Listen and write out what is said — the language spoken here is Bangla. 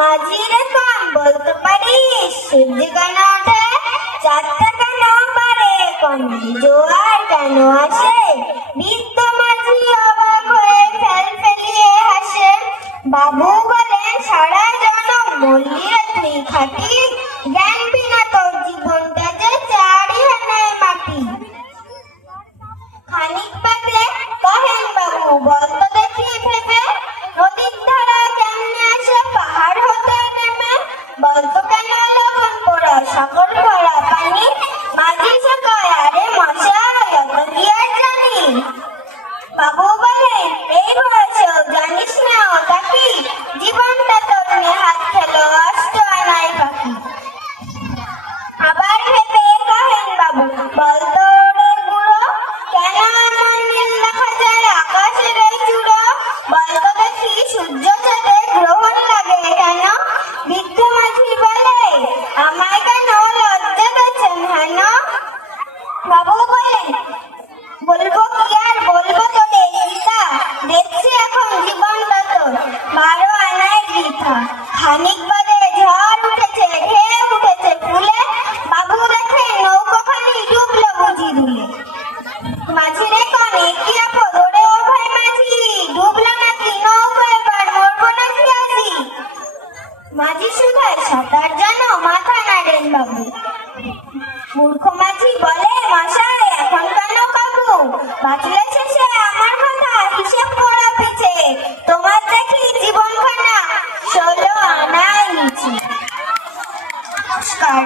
মাঝিরে কম বলতে পারিস সূর্য কেন ওঠে, চাঁদটা কেন পারে কমে, জোয়ার কেন আসে? বৃদ্ধ মাঝি অবাক হয়ে ফেলিয়ে হাসে। বাবু বলেন সারা জনম মরলি রে তুই খাটি, জ্ঞান বিনা তোর জীবনটা যে চারি আনায় মাটি। খানিক বাদে কহেন বাবু বলতো দেখি ভেবে, নদীর ধারা কেমনে আসে পাহাড় হতে নেমে? বলতো কেন লবণ পোড়া সাগর ভরা পানি? মাঝি সে কয় আরে মশাই অত কি আর জানি। বাবু বলেন এই বয়সেও জানিস না ওটা কি, জীবনটা তোর হাত খেলো অষ্ট আনায় পাখি। আবার ভেবে কহেন বাবু বলতো রে বুড়ো, কেন এমন নীল দেখা যায় আকাশের এই চূড়ো? বলতো দেখি সূর্য চাঁদে গ্রহণ লাগে কেন? বৃদ্ধ মাঝি বলে আমায় কেন লজ্জা দিচ্ছেন হেন? বাবু বলেন বলবো কি আর বলবো তোরে সীতা, দেখছি এখন জীবনটা তোর 12 আনায় বৃথা। খানিক বাদে ঝড় উঠেছে ঢেউ উঠেছে ফুলে, বাবু দেখে নৌকাখানি ডুবলো বুঝি দুলে। মাঝিরে কনে কি আপদ ওরে ও ভাই মাঝি, ডুবলো নাকি নৌকা এবার মরবো নাকি আজি? মাঝি শুধায় সাঁতার জানো, মাথা নাড়েন বাবু। মূর্খ মাঝি বলে মশাই এখন কেন কাকু, বাঁচলে শেষে আমার কথা হিসেব করা পিছে, তোমার দেখি জীবনখানা 16 আনায় নিচে। নমস্কার।